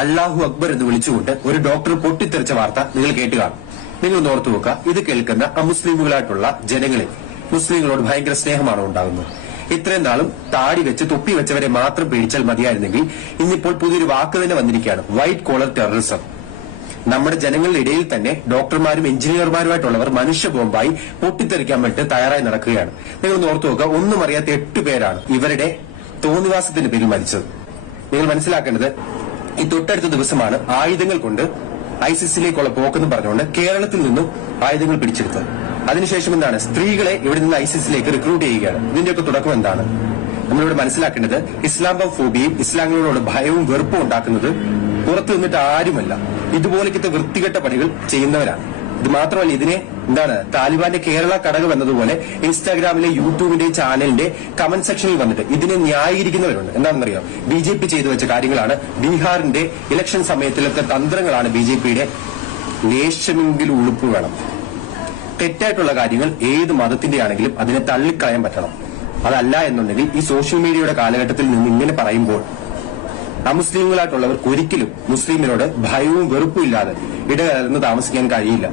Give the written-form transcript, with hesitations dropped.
അല്ലാഹു അക്ബർ എന്ന് വിളിച്ചുകൊണ്ട് ഒരു ഡോക്ടർ പൊട്ടിത്തെറിച്ച വാർത്ത നിങ്ങൾ കേട്ട് കാണും. നിങ്ങൾ ഓർത്തു നോക്കുക, ഇത് കേൾക്കുന്ന അമുസ്ലിമുകളായിട്ടുള്ള ജനങ്ങളിൽ മുസ്ലിങ്ങളോട് ഭയങ്കര സ്നേഹമാണോ ഉണ്ടാകുന്നത്? ഇത്രയും നാളും താടി വെച്ച് തൊപ്പി വെച്ചവരെ മാത്രം പേടിച്ചാൽ മതിയായിരുന്നെങ്കിൽ ഇന്നിപ്പോൾ പുതിയൊരു വാക്ക് തന്നെ വന്നിരിക്കുകയാണ്, വൈറ്റ് കോളർ ടെററിസം. നമ്മുടെ ജനങ്ങളുടെ ഇടയിൽ തന്നെ ഡോക്ടർമാരും എഞ്ചിനീയർമാരുമായിട്ടുള്ളവർ മനുഷ്യ ബോംബായി പൊട്ടിത്തെറിക്കാൻ വേണ്ടി തയ്യാറായി നടക്കുകയാണ്. നിങ്ങളൊന്ന് ഓർത്തു നോക്കുക, ഒന്നും അറിയാത്ത 8 പേരാണ് ഇവരുടെ തോന്നിവാസത്തിന്റെ പേരിൽ മരിച്ചത്. നിങ്ങൾ മനസ്സിലാക്കേണ്ടത്, ഈ തൊട്ടടുത്ത ദിവസമാണ് ആയുധങ്ങൾ കൊണ്ട് ഐസിസിലേക്കുള്ള പോക്കെന്ന് പറഞ്ഞുകൊണ്ട് കേരളത്തിൽ നിന്നും ആയുധങ്ങൾ പിടിച്ചെടുത്തത്. അതിനുശേഷം എന്താണ്, സ്ത്രീകളെ ഇവിടെ നിന്ന് ഐസിസിലേക്ക് റിക്രൂട്ട് ചെയ്യുകയാണ്. ഇതിന്റെയൊക്കെ തുടക്കം എന്താണ്? നമ്മളിവിടെ മനസ്സിലാക്കേണ്ടത്, ഇസ്ലാമോഫോബിയയും ഇസ്ലാമികളോട് ഭയവും വെറുപ്പും ഉണ്ടാക്കുന്നത് പുറത്തു നിന്നിട്ട് ആരുമല്ല, ഇതുപോലത്തെ വൃത്തികെട്ട പണികൾ ചെയ്യുന്നവരാണ്. ഇത് മാത്രമല്ല, ഇതിനെ താലിബാന്റെ കേരള ഘടകം എന്നതുപോലെ ഇൻസ്റ്റാഗ്രാമിലെ യൂട്യൂബിന്റെ ചാനലിന്റെ കമന്റ് സെക്ഷനിൽ വന്നിട്ട് ഇതിനെ ന്യായീകരിക്കുന്നവരുണ്ട്. എന്താണെന്നറിയാം, BJP ചെയ്തു വെച്ച കാര്യങ്ങളാണ്, ബീഹാറിന്റെ ഇലക്ഷൻ സമയത്തിലൊക്കെ തന്ത്രങ്ങളാണ് BJPയുടെ. ലേശമെങ്കിലും ഉളുപ്പ് വേണം. തെറ്റായിട്ടുള്ള കാര്യങ്ങൾ ഏത് മതത്തിന്റെ ആണെങ്കിലും അതിനെ തള്ളിക്കളയാൻ പറ്റണം. അതല്ല എന്നുണ്ടെങ്കിൽ ഈ സോഷ്യൽ മീഡിയയുടെ കാലഘട്ടത്തിൽ നിന്ന് ഇങ്ങനെ പറയുമ്പോൾ അമുസ്ലിങ്ങളായിട്ടുള്ളവർക്ക് ഒരിക്കലും മുസ്ലിമിനോട് ഭയവും വെറുപ്പും ഇല്ലാതെ ഇടകലർന്ന് താമസിക്കാൻ കഴിയില്ല.